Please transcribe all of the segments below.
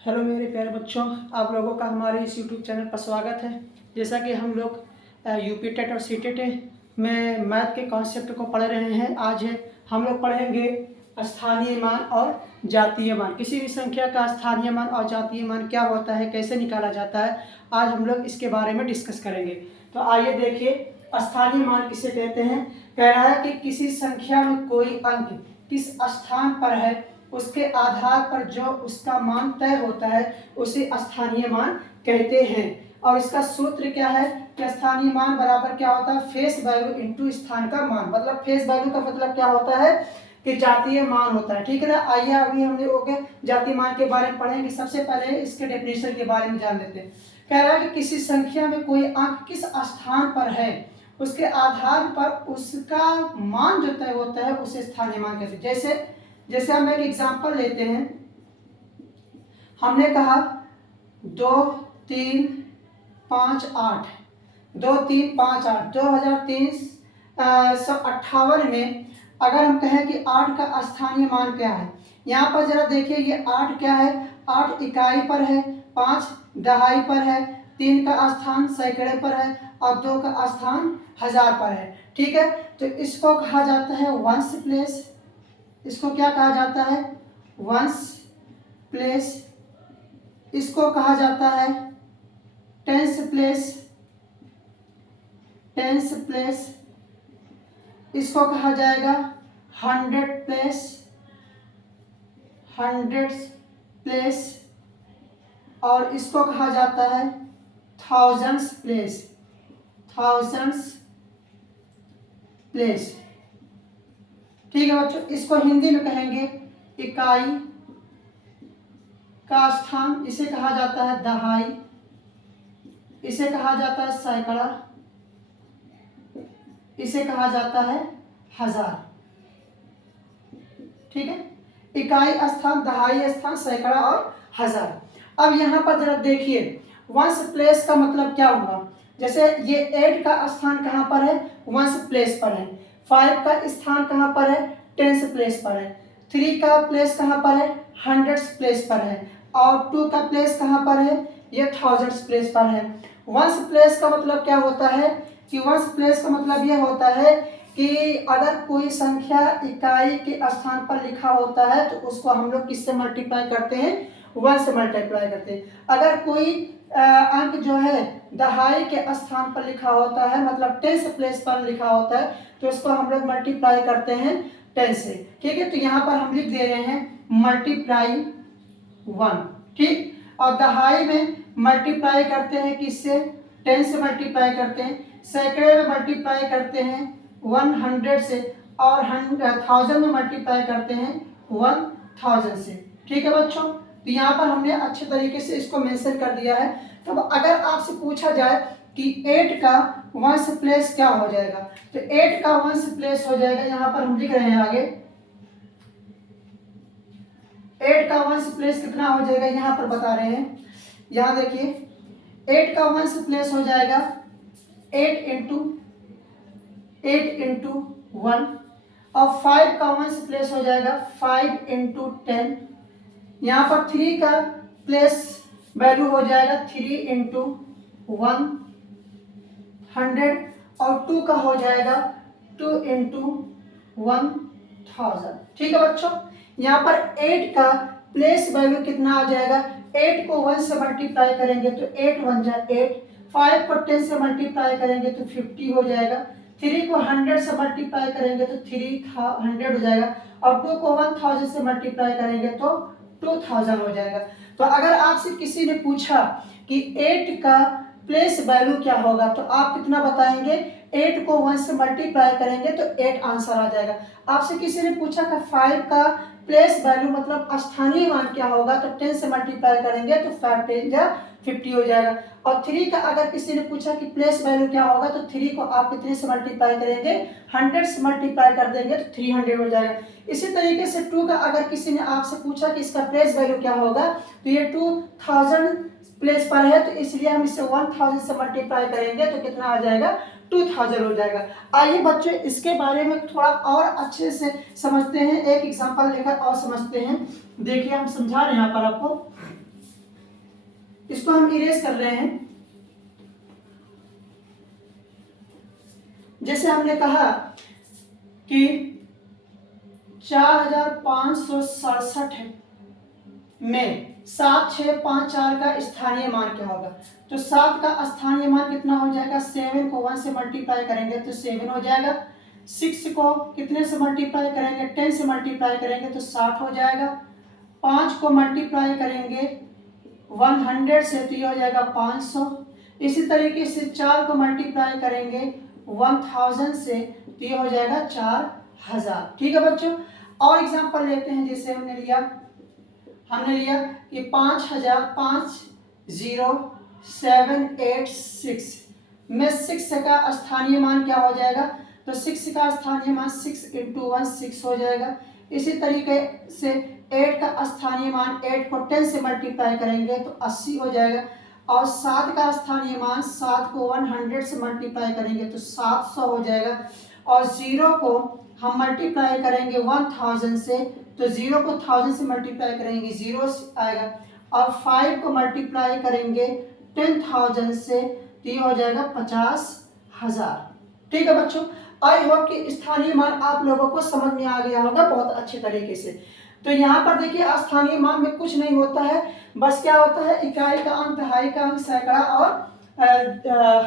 Hello मेरे प्यारे बच्चों, आप लोगों का हमारे इस यूट्यूब चैनल पर स्वागत है। जैसा कि हम लोग यूपी टेट और सी टेट में मैथ के कॉन्सेप्ट को पढ़ रहे हैं। आज हम लोग पढ़ेंगे स्थानीय मान और जातीय मान। किसी भी संख्या का स्थानीय मान और जातीय मान क्या होता है, कैसे निकाला जाता है, आज हम लोग इसके बारे में डिस्कस करेंगे। तो आइए देखिए, स्थानीय मान किसे कहते हैं। कह रहा है कि किसी संख्या में कोई अंक किस स्थान पर है, उसके आधार पर जो उसका मान तय होता है उसे स्थानीय मान कहते हैं। और इसका सूत्र क्या है कि स्थानीय मान बराबर क्या होता है, फेस वैल्यू इनटू स्थान का मान। मतलब फेस वैल्यू का मतलब क्या होता है कि जातीय मान होता है। ठीक है ना। आइए अभी हम लोग जातीय मान के बारे में पढ़ेंगे। सबसे पहले इसके डेफिनेशन के बारे में जान लेते हैं। कह रहा है कि किसी संख्या में कोई अंक किस स्थान पर है, उसके आधार पर उसका मान जो तय होता है उसे स्थानीय मान कहते हैं। जैसे हम एक एग्जांपल लेते हैं। हमने कहा 2 3 5 8 2 3 5 8 2358 में अगर हम कहें कि 8 का स्थानीय मान क्या है, यहाँ पर जरा देखिए, ये 8 क्या है, 8 इकाई पर है, 5 दहाई पर है, 3 का स्थान सैकड़े पर है और 2 का स्थान हजार पर है। ठीक है, तो इसको कहा जाता है वंस प्लेस। इसको क्या कहा जाता है, वंस प्लेस। इसको कहा जाता है टेंस प्लेस। Tens place. इसको कहा जाएगा हंड्रेड प्लेस। Hundred place. और इसको कहा जाता है थाउजेंड्स प्लेस। Thousands place. ठीक है बच्चों, इसको हिंदी में कहेंगे इकाई का स्थान। इसे कहा जाता है दहाई। इसे कहा जाता है सैकड़ा। इसे कहा जाता है हजार। ठीक है, इकाई स्थान, दहाई स्थान, सैकड़ा और हजार। अब यहां पर जरा देखिए, वंस प्लेस का मतलब क्या हुआ। जैसे ये 8 का स्थान कहां पर है, वंस प्लेस पर है। 5 का स्थान कहां पर है, टेंस प्लेस पर है। 3 का प्लेस कहां पर है, हंड्रेड्स प्लेस पर है। और 2 का प्लेस कहां पर है, ये थाउजेंड्स प्लेस पर है। वंस प्लेस का मतलब क्या होता है कि वंस प्लेस का मतलब यह होता है कि अगर कोई संख्या इकाई के स्थान पर लिखा होता है तो उसको हम लोग किससे मल्टीप्लाई करते हैं, वन से मल्टीप्लाई करते हैं। अगर कोई अंक जो है दहाई के स्थान पर लिखा होता है, मतलब टेंस प्लेस पर लिखा होता है, तो इसको हम लोग मल्टीप्लाई करते हैं 10 से। ठीक है, तो यहाँ पर हम लिख दे रहे हैं मल्टीप्लाई 1। ठीक, और दहाई में मल्टीप्लाई करते हैं किससे, 10 से मल्टीप्लाई करते हैं। सैकड़े में मल्टीप्लाई करते हैं 100 से। और 1000 में मल्टीप्लाई करते हैं 1000 से। ठीक है बच्चों, तो यहाँ पर हमने अच्छे तरीके से इसको मेंशन कर दिया है। तब अगर आपसे पूछा जाए कि 8 का वंस प्लेस क्या हो जाएगा, तो 8 का वंस प्लेस हो जाएगा, यहाँ पर हम लिख रहे हैं आगे 8 का वंस प्लेस कितना हो जाएगा, यहाँ पर बता रहे हैं। यहाँ देखिए 8 का वंस प्लेस हो जाएगा 8 इंटू 1। और 5 का वंस प्लेस हो जाएगा 5 इंटू 10। यहाँ पर 3 का प्लेस वैल्यू हो जाएगा 3 इंटू 100। और 2 का हो जाएगा 2 इंटू 1000। ठीक है बच्चों, यहाँ पर 8 का प्लेस वैल्यू कितना आ जाएगा, 8 को 1 से मल्टीप्लाई करेंगे तो 8 1 जा 8। 5 को 10 से मल्टीप्लाई करेंगे तो 50 हो जाएगा। 3 को 100 से मल्टीप्लाई करेंगे तो 300 हो जाएगा। और 2 को 1000 से मल्टीप्लाई करेंगे तो 2000 हो जाएगा। तो अगर आपसे किसी ने पूछा कि 8 का प्लेस वैल्यू क्या होगा, तो आप कितना बताएंगे, 8 को 1 से मल्टीप्लाई करेंगे तो 8 आंसर आ जाएगा। आपसे किसी ने पूछा कि 5 का प्लेस वैल्यू मतलब स्थानीय मान क्या होगा, तो 10 से मल्टीप्लाई करेंगे तो 5 10 जा 50 हो जाएगा। और 3 का अगर किसी ने पूछा कि प्लेस वैल्यू क्या होगा, तो 3 को आप कितने से मल्टीप्लाई करेंगे, 100 से मल्टीप्लाई कर देंगे तो 300 हो जाएगा। इसी तरीके से 2 का अगर किसी ने आपसे पूछा कि इसका प्लेस वैल्यू क्या होगा, तो ये 2000 प्लेस पर है, तो इसलिए हम इसे 1000 से मल्टीप्लाई करेंगे तो कितना आ जाएगा, 2000 हो जाएगा। आइए बच्चे इसके बारे में थोड़ा और अच्छे से समझते हैं, एक एग्जांपल लेकर और समझते हैं। देखिए हम समझा रहे हैं यहाँ पर आपको। इसको हम इरेज कर रहे हैं। जैसे हमने कहा कि 4567 में 7654 का स्थानीय मान क्या होगा। तो 7 का स्थानीय मान कितना हो जाएगा, 7 को 1 से मल्टीप्लाई करेंगे तो 7 हो जाएगा। 6 को कितने से मल्टीप्लाई करेंगे, 10 से मल्टीप्लाई करेंगे तो 60 हो जाएगा। 5 को मल्टीप्लाई करेंगे 100 से तो ये हो जाएगा 500। इसी तरीके से 4 को मल्टीप्लाई करेंगे 1000 से तो ये हो जाएगा 4000। ठीक है बच्चों। और एग्जांपल लेते हैं। जैसे हमने लिया कि 500786 में 6 का स्थानीय मान क्या हो जाएगा। तो 6 का स्थानीय मान 6 × 1 6 हो जाएगा। इसी तरीके से 8 का स्थानीय मान 8 को 10 से मल्टीप्लाई करेंगे तो 80 हो जाएगा। और 7 का स्थानीय मान 7 को 100 से मल्टीप्लाई करेंगे तो 700 हो जाएगा। और 0 को हम मल्टीप्लाई करेंगे 1000 से तो 0 को 1000 से मल्टीप्लाई करेंगे 0 आएगा। और 5 को मल्टीप्लाई करेंगे 10,000 से तो ये हो जाएगा 50,000। ठीक है बच्चों। आई होप कि स्थानीय मान आप लोगों को समझ में आ गया होगा बहुत अच्छे तरीके से। तो यहाँ पर देखिए स्थानीय मान में कुछ नहीं होता है, बस क्या होता है, इकाई का अंक, दहाई का अंक, सैकड़ा और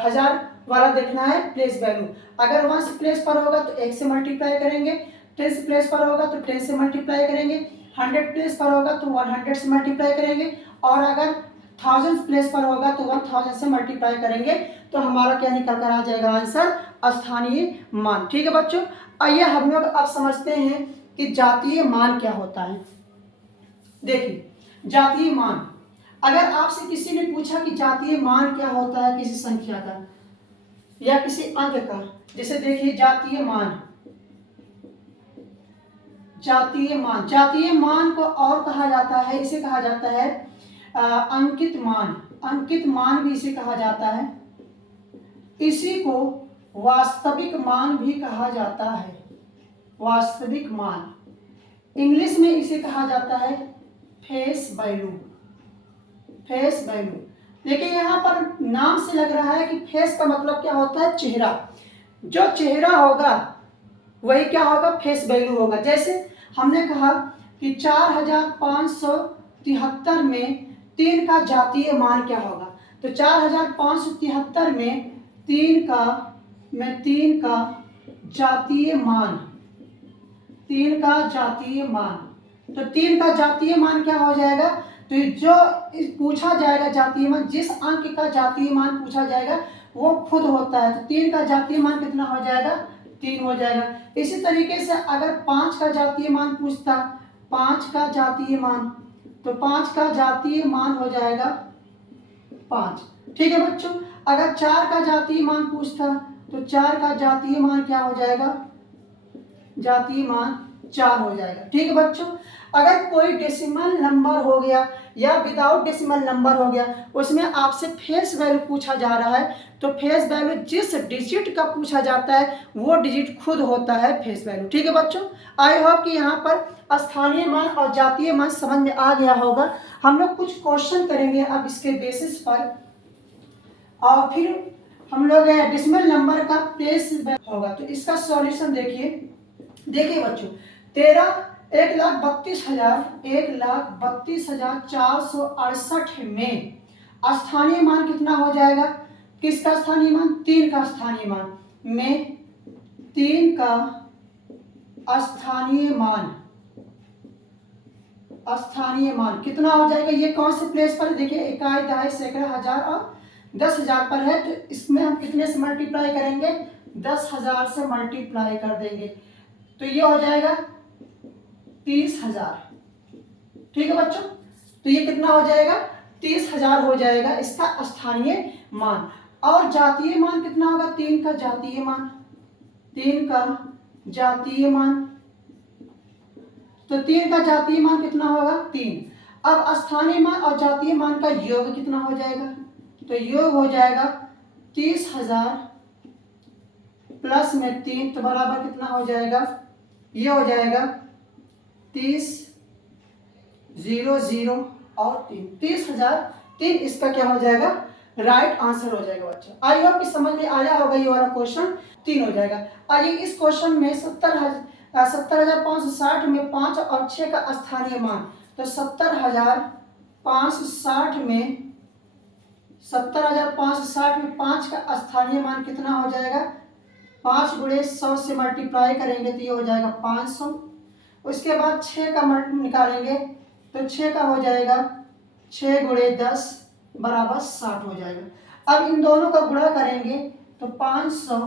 हजार वाला देखना है प्लेस वैल्यू। अगर 1 से प्लेस पर होगा तो 1 से मल्टीप्लाई करेंगे, 10 से प्लेस पर होगा तो 10 से मल्टीप्लाई करेंगे, 100 प्लेस पर होगा तो 100 से मल्टीप्लाई करेंगे, और अगर 1000 प्लेस पर होगा तो 1000 से मल्टीप्लाई करेंगे। तो हमारा क्या निकल कर आ जाएगा आंसर, स्थानीय मान। ठीक है बच्चों। आइए हम लोग अब समझते हैं कि जातीय मान क्या होता है। देखिए जातीय मान, अगर आपसे किसी ने पूछा कि जातीय मान क्या होता है किसी संख्या का या किसी अंक का, जैसे देखिए जातीय मान जातीय मान को और कहा जाता है, इसे कहा जाता है अंकित मान भी इसे कहा जाता है। इसी को वास्तविक मान भी कहा जाता है, वास्तविक मान। इंग्लिश में इसे कहा जाता है फेस वैल्यू। देखिए यहाँ पर नाम से लग रहा है कि फेस का मतलब क्या होता है, चेहरा। जो चेहरा होगा वही क्या होगा, फेस वैल्यू होगा। जैसे हमने कहा कि 4573 में 3 का जातीय मान क्या होगा। तो 4573 में 3 का जातीय मान, तो 3 का जातीय मान क्या हो जाएगा। तो जो पूछा जाएगा जातीय मान, जिस अंक का जातीय मान पूछा जाएगा वो खुद होता है। तो 3 का जातीय मान कितना हो जाएगा, 3 हो जाएगा। इसी तरीके से अगर 5 का जातीय मान पूछता, 5 का जातीय मान, तो 5 का जातीय मान हो जाएगा 5। ठीक है बच्चों। अगर 4 का जातीय मान पूछता तो 4 का जातीय मान क्या हो जाएगा, जातीय मान 4 हो जाएगा। ठीक है बच्चों। अगर कोई डेसिमल नंबर हो गया या विदाउट डेसिमल नंबर हो गया, उसमें आपसे फेस वैल्यू पूछा जा रहा है, तो फेस वैल्यू जिस डिजिट का पूछा जाता है वो डिजिट खुद होता है फेस वैल्यू। ठीक है बच्चों। आई होप कि यहाँ पर स्थानीय मान और जातीय मान समझ में आ गया होगा। हम लोग कुछ क्वेश्चन करेंगे अब इसके बेसिस पर, और फिर हम लोग डेसिमल नंबर का प्लेस होगा। तो इसका सॉल्यूशन देखिए बच्चों, 1,32,468 में स्थानीय मान कितना हो जाएगा, किसका स्थानीय मान, 3 का स्थानीय मान में 3 का स्थानीय मान कितना हो जाएगा। ये कौन से प्लेस पर, देखिए इकाई, दहाई, सैकड़ा, हजार और 10,000 पर है। तो इसमें हम कितने से मल्टीप्लाई करेंगे, 10,000 से मल्टीप्लाई कर देंगे तो ये हो जाएगा 30,000। ठीक है बच्चों। तो ये कितना हो जाएगा, 30,000 हो जाएगा इसका स्थानीय मान। और जातीय मान कितना होगा, 3 का जातीय मान, तो 3 का जातीय मान कितना होगा, 3। अब स्थानीय मान और जातीय मान का योग कितना हो जाएगा, तो योग हो जाएगा 30,000 प्लस में 3 तो बराबर कितना हो जाएगा, ये हो जाएगा 30, 0, 0 और 3, 30,000 3 इसका क्या हो जाएगा, राइट आंसर हो जाएगा बच्चों। आई होप कि समझ में आया होगा, ये वाला क्वेश्चन 3 हो जाएगा। आइए इस क्वेश्चन में 70,560 में 5 और 6 का स्थानीय मान, तो 70,560 में 5 का स्थानीय मान कितना हो जाएगा, 5 गुणे 100 से मल्टीप्लाई करेंगे तो ये हो जाएगा 500। उसके बाद 6 का निकालेंगे तो 6 का हो जाएगा 6 गुणे 10 बराबर 60 हो जाएगा। अब इन दोनों का गुणा करेंगे तो 500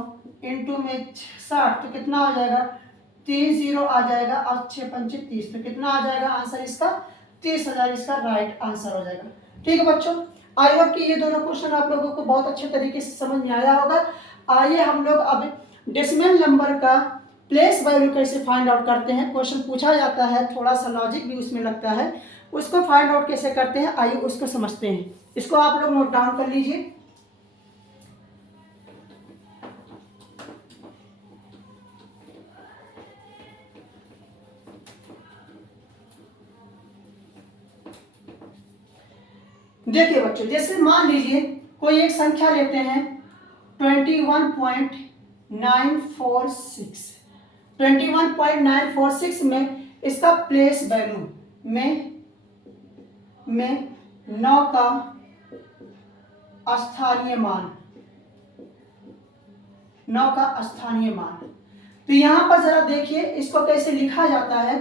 इंटू में 60 तो कितना हो जाएगा, 30 जीरो आ जाएगा और 6 पंचे 30, तो कितना आ जाएगा आंसर इसका, 30,000 इसका राइट आंसर हो जाएगा। ठीक है बच्चों, आई होप कि ये दोनों क्वेश्चन आप लोगों को बहुत अच्छे तरीके से समझ में आया होगा। आइए हम लोग अब डेसिमल नंबर का प्लेस वैल्यू कैसे फाइंड आउट करते हैं। क्वेश्चन पूछा जाता है, थोड़ा सा लॉजिक भी उसमें लगता है, उसको फाइंड आउट कैसे करते हैं आइए उसको समझते हैं। इसको आप लोग नोट डाउन कर लीजिए। देखिए बच्चों, जैसे मान लीजिए कोई एक संख्या लेते हैं 21.946, 21.946 में इसका प्लेस वैल्यू में 9 का स्थानीय मान, 9 का स्थानीय मान। तो यहां पर जरा देखिए इसको कैसे लिखा जाता है।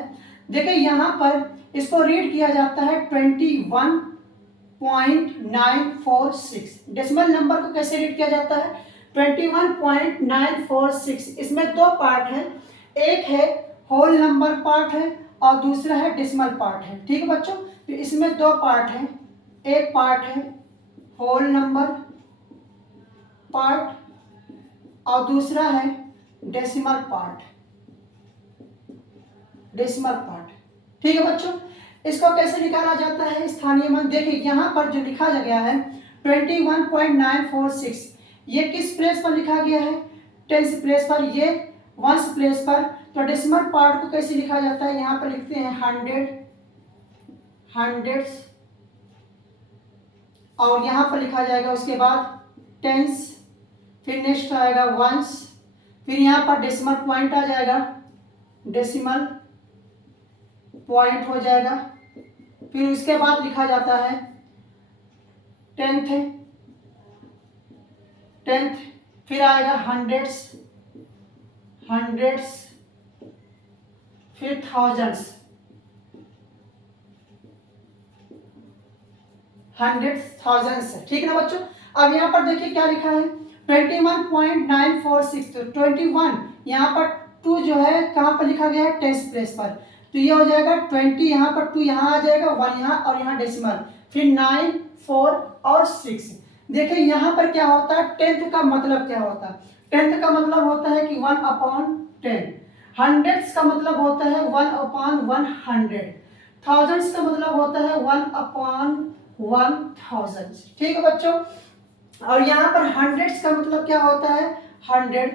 देखिए यहां पर इसको रीड किया जाता है 21.946। डेसिमल नंबर को कैसे रीड किया जाता है, 21.946। इसमें दो पार्ट है, एक है होल नंबर पार्ट है और दूसरा है डेसिमल पार्ट है। ठीक है बच्चों, तो इसमें दो पार्ट है, एक पार्ट है होल नंबर पार्ट और दूसरा है डेसिमल पार्ट, डेसिमल पार्ट। ठीक है बच्चों, इसको कैसे निकाला जाता है स्थानीय मान। देखिए यहाँ पर जो लिखा गया है 21.946, ये किस प्लेस पर लिखा गया है, टेंस प्लेस पर, ये वंस प्लेस पर। तो डेसिमल पार्ट को कैसे लिखा जाता है, यहाँ पर लिखते हैं 100, हंड्रेड्स, और यहाँ पर लिखा जाएगा उसके बाद टेंस, फिर नेक्स्ट आएगा वंस, फिर यहाँ पर डेसिमल पॉइंट आ जाएगा, डेसिमल पॉइंट हो जाएगा। फिर उसके बाद लिखा जाता है टेंथ, टेंथ, फिर आएगा हंड्रेड्स, हंड्रेड्स, फिर थाउजेंड्स, हंड्रेड्स, थाउजेंड्स। ठीक है ना बच्चों। अब यहाँ पर देखिए क्या लिखा है 21.946, तो 21 यहाँ पर 2 जो है कहाँ पर लिखा गया है, टेंस प्लेस पर, तो ये हो जाएगा 20, यहाँ पर 2 यहाँ आ जाएगा, 1 यहाँ और यहाँ डेसिमल, फिर 9, 4 और 6। देखिए यहाँ पर क्या होता है, टेंथ का मतलब क्या होता है, टेंथ का मतलब होता है कि 1/10, हंड्रेड्स का मतलब होता है 1/100, थाउजेंड्स का मतलब होता है 1/1000। ठीक है बच्चों। और यहाँ पर हंड्रेड्स का मतलब क्या होता है 100,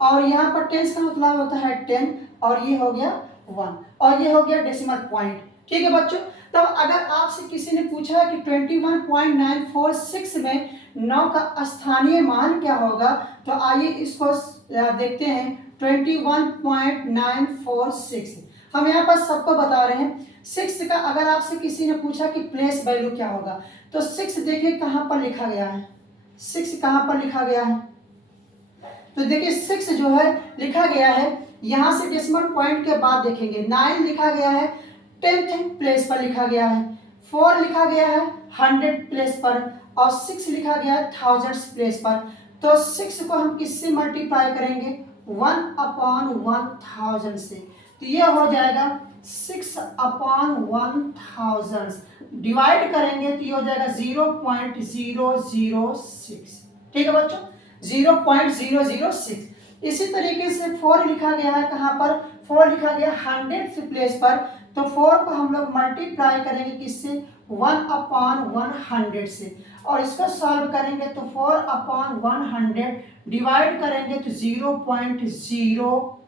और यहाँ पर टेंस का मतलब होता है 10, और ये हो गया 1, और ये हो गया डेसिमल पॉइंट। ठीक है बच्चों। तब अगर आपसे किसी ने पूछा है कि 21.946 में 9 का स्थानीय मान क्या होगा, तो आइए इसको देखते हैं। 21.946 हम यहाँ पर सबको बता रहे हैं। 6 का अगर आपसे किसी ने पूछा कि प्लेस वैल्यू क्या होगा, तो 6 देखिए कहाँ पर लिखा गया है, 6 कहाँ पर लिखा गया है, तो देखिए 6 जो है लिखा गया है, यहाँ से डेसिमल पॉइंट के बाद देखेंगे 9 लिखा गया है 10th प्लेस पर लिखा गया है, 4 लिखा गया है 100 प्लेस पर, और 6 लिखा गया है थाउजेंड्स प्लेस पर। तो 6 को हम किससे मल्टीप्लाई करेंगे, 1/1000 से, तो ये हो जाएगा 6/1000। डिवाइड करेंगे तो ये हो जाएगा 0.006। ठीक है बच्चों, 0.006। इसी तरीके से 4 लिखा गया है कहाँ पर, 4 लिखा गया 100 प्लेस पर, तो 4 को हम लोग मल्टीप्लाई करेंगे किससे, 1/100 से, और इसको सॉल्व करेंगे तो 4/100 डिवाइड करेंगे तो 0.0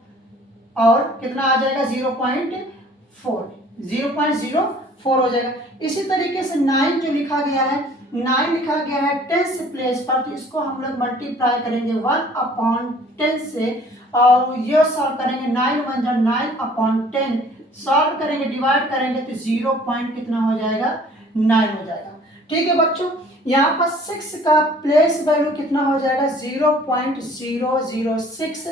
और कितना आ जाएगा 0.4 हो जाएगा। इसी तरीके से 9 जो लिखा गया है 9 लिखा गया है 10th प्लेस पर, तो इसको हम लोग मल्टीप्लाई करेंगे 1/10 से, और ये सॉल्व करेंगे 9 1 जा 9/10, सॉल्व करेंगे डिवाइड करेंगे तो 0 पॉइंट कितना हो जाएगा 9 हो जाएगा। ठीक है बच्चों, यहाँ पर 6 का प्लेस वैल्यू कितना हो जाएगा 0.006,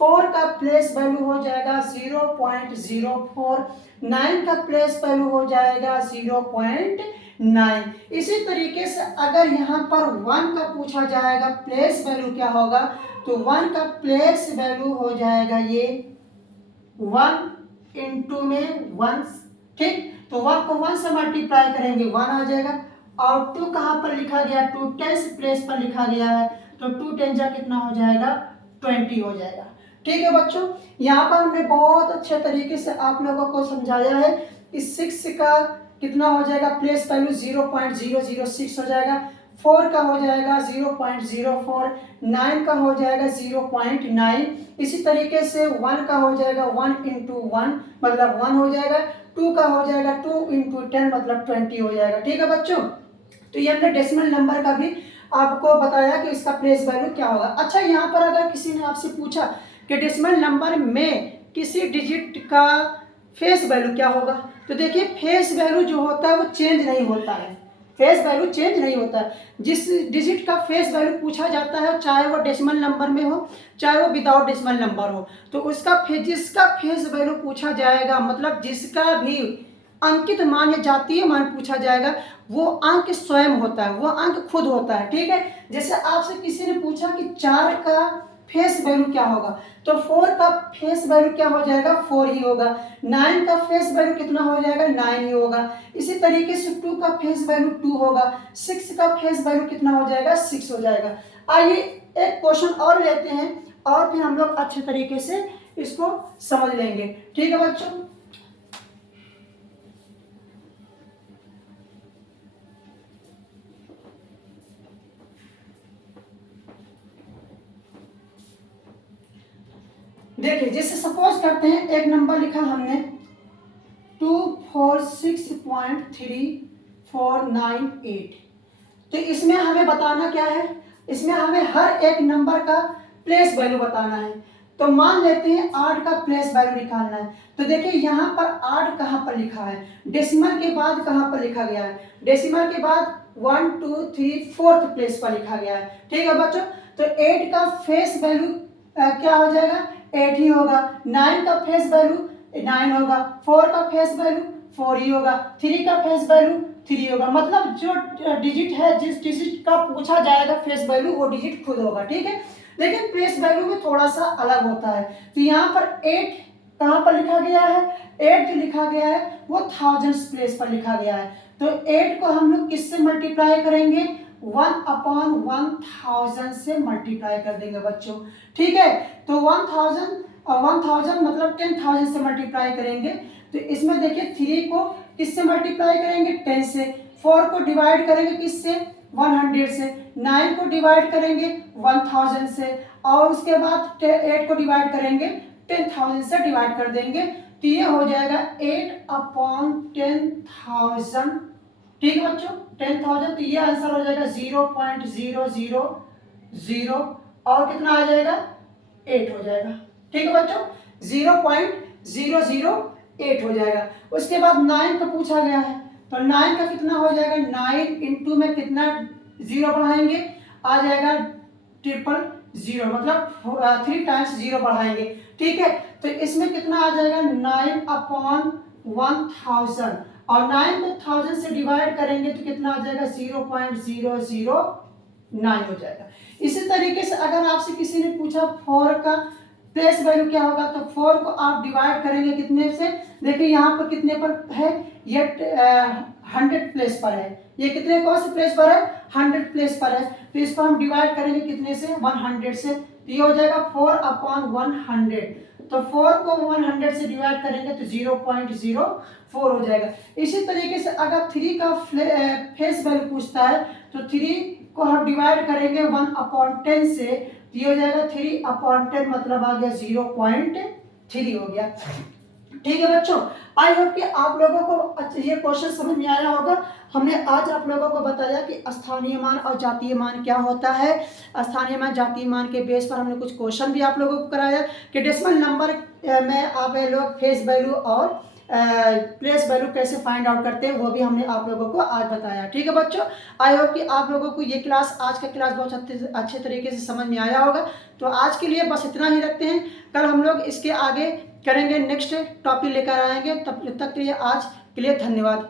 4 का प्लेस वैल्यू हो जाएगा 0.04, 9 का प्लेस वैल्यू हो जाएगा 0.9। इसी तरीके से अगर यहाँ पर 1 का पूछा जाएगा प्लेस वैल्यू क्या होगा, तो 1 का प्लेस वैल्यू हो जाएगा ये 1 इंटू में 1, ठीक, तो 1 को 1 से मल्टीप्लाई करेंगे 1 आ जाएगा, और 2 कहाँ पर लिखा गया 2 10th प्लेस पर लिखा गया है, तो 2 10 जा कितना हो जाएगा 20 हो जाएगा। ठीक है बच्चों, यहाँ पर हमने बहुत अच्छे तरीके से आप लोगों को समझाया है। इस 6 का कितना हो जाएगा प्लेस वैल्यू 0.006 हो जाएगा, 4 का हो जाएगा 0.04, 9 का हो जाएगा 0.9, इसी तरीके से 1 का हो जाएगा 1 इंटू 1 मतलब 1 हो जाएगा, 2 का हो जाएगा 2 इंटू 10 मतलब 20 हो जाएगा। ठीक है बच्चों, तो ये हमने डेसिमल नंबर का भी आपको बताया कि इसका प्लेस वैल्यू क्या होगा। अच्छा, यहाँ पर अगर किसी ने आपसे पूछा कि डेसिमल नंबर में किसी डिजिट का फेस वैल्यू क्या होगा, तो देखिए फेस वैल्यू जो होता है वो चेंज नहीं होता है, फेस वैल्यू चेंज नहीं होता है। जिस डिजिट का फेस वैल्यू पूछा जाता है, चाहे वो डेसिमल नंबर में हो चाहे वो विदाउट डेसिमल नंबर हो, तो उसका जिसका फेस वैल्यू पूछा जाएगा, मतलब जिसका भी अंकित मान या जातीय मान पूछा जाएगा, वो अंक स्वयं होता है, वो अंक खुद होता है। ठीक है, जैसे आपसे किसी ने पूछा कि 4 का फेस वैल्यू क्या होगा, तो 4 का फेस वैल्यू क्या हो जाएगा 4 ही होगा, 9 का फेस वैल्यू कितना हो जाएगा 9 ही होगा, इसी तरीके से 2 का फेस वैल्यू 2 होगा, 6 का फेस वैल्यू कितना हो जाएगा 6 हो जाएगा। आइए एक क्वेश्चन और लेते हैं और फिर हम लोग अच्छे तरीके से इसको समझ लेंगे। ठीक है बच्चों, देखिए जैसे सपोज करते हैं एक नंबर लिखा हमने 246.3498, तो इसमें हमें बताना क्या है, इसमें हमें हर एक नंबर का प्लेस वैल्यू बताना है। तो मान लेते हैं 8 का प्लेस वैल्यू निकालना है, तो देखिए यहाँ पर 8 कहाँ पर लिखा है, डेसिमल के बाद कहाँ पर लिखा गया है, डेसिमल के बाद 1 2 3 4th प्लेस पर लिखा गया है। ठीक है बच्चों, तो 8 का फेस वैल्यू क्या हो जाएगा 8 ही होगा, 9 का फेस वैल्यू 9 होगा, 4 का फेस वैल्यू 4 ही होगा, 3 का फेस वैल्यू 3 होगा, मतलब जो डिजिट है जिस डिजिट का पूछा जाएगा फेस वैल्यू वो डिजिट खुद होगा। ठीक है, लेकिन प्लेस वैल्यू में थोड़ा सा अलग होता है। तो यहाँ पर 8 कहाँ पर लिखा गया है, 8 जो लिखा गया है वो थाउजेंड्स प्लेस पर लिखा गया है, तो 8 को हम लोग किससे मल्टीप्लाई करेंगे 1/1000 से मल्टीप्लाई कर देंगे बच्चों। ठीक है, तो 1000 मतलब 10,000 से मल्टीप्लाई करेंगे, तो इसमें देखिए 3 को किससे मल्टीप्लाई करेंगे 10 से, 4 को डिवाइड करेंगे किससे 100 से, 9 को डिवाइड करेंगे 1000 से, और उसके बाद 8 को डिवाइड करेंगे 10,000 से डिवाइड कर देंगे, तो ये हो जाएगा 8/10,000। ठीक है बच्चों, 10,000, तो ये आंसर हो जाएगा 0.000 और कितना आ जाएगा 8 हो जाएगा। ठीक है बच्चों, 0.008 हो जाएगा। उसके बाद 9 का पूछा गया है, तो 9 का कितना हो जाएगा 9 इंटू में कितना 0 बढ़ाएंगे आ जाएगा 000, मतलब 3 टाइम्स 0 बढ़ाएंगे। ठीक है, तो इसमें कितना आ जाएगा 9/1000, और 9 को 1000 से डिवाइड करेंगे तो कितना आ जाएगा 0.009 हो जाएगा। इसी तरीके से अगर आपसे किसी ने पूछा 4 का प्लेस वैल्यू क्या होगा, तो 4 को आप डिवाइड करेंगे कितने से, देखिए यहाँ पर कितने पर है, ये 100 प्लेस पर है, ये कितने कौन से प्लेस पर है 100 प्लेस पर है, तो इसको हम डिवाइड करेंगे कितने से 100 से, तो ये हो जाएगा 4/100, तो 4 को 100 से डिवाइड करेंगे तो 0.04 हो जाएगा। इसी तरीके से अगर 3 का फेस वैल्यू पूछता है, तो 3 को हम डिवाइड करेंगे 1/10 से, तो ये हो जाएगा 3/10 मतलब आ गया 0.3 हो गया। ठीक है बच्चों, आई होप कि आप लोगों को ये क्वेश्चन समझ में आया होगा। हमने आज आप लोगों को बताया कि स्थानीय मान और जातीय मान क्या होता है। स्थानीय मान जातीय मान के बेस पर हमने कुछ क्वेश्चन भी आप लोगों को कराया कि डेसिमल नंबर में आप लोग फेस वैल्यू और प्लेस वैल्यू कैसे फाइंड आउट करते हैं, वो भी हमने आप लोगों को आज बताया। ठीक है बच्चों, आई होप कि आप लोगों को ये क्लास, आज का क्लास बहुत अच्छे तरीके से समझ में आया होगा। तो आज के लिए बस इतना ही रखते हैं, कल हम लोग इसके आगे करेंगे, नेक्स्ट टॉपिक लेकर आएंगे। तब तक के लिए आज के लिए धन्यवाद।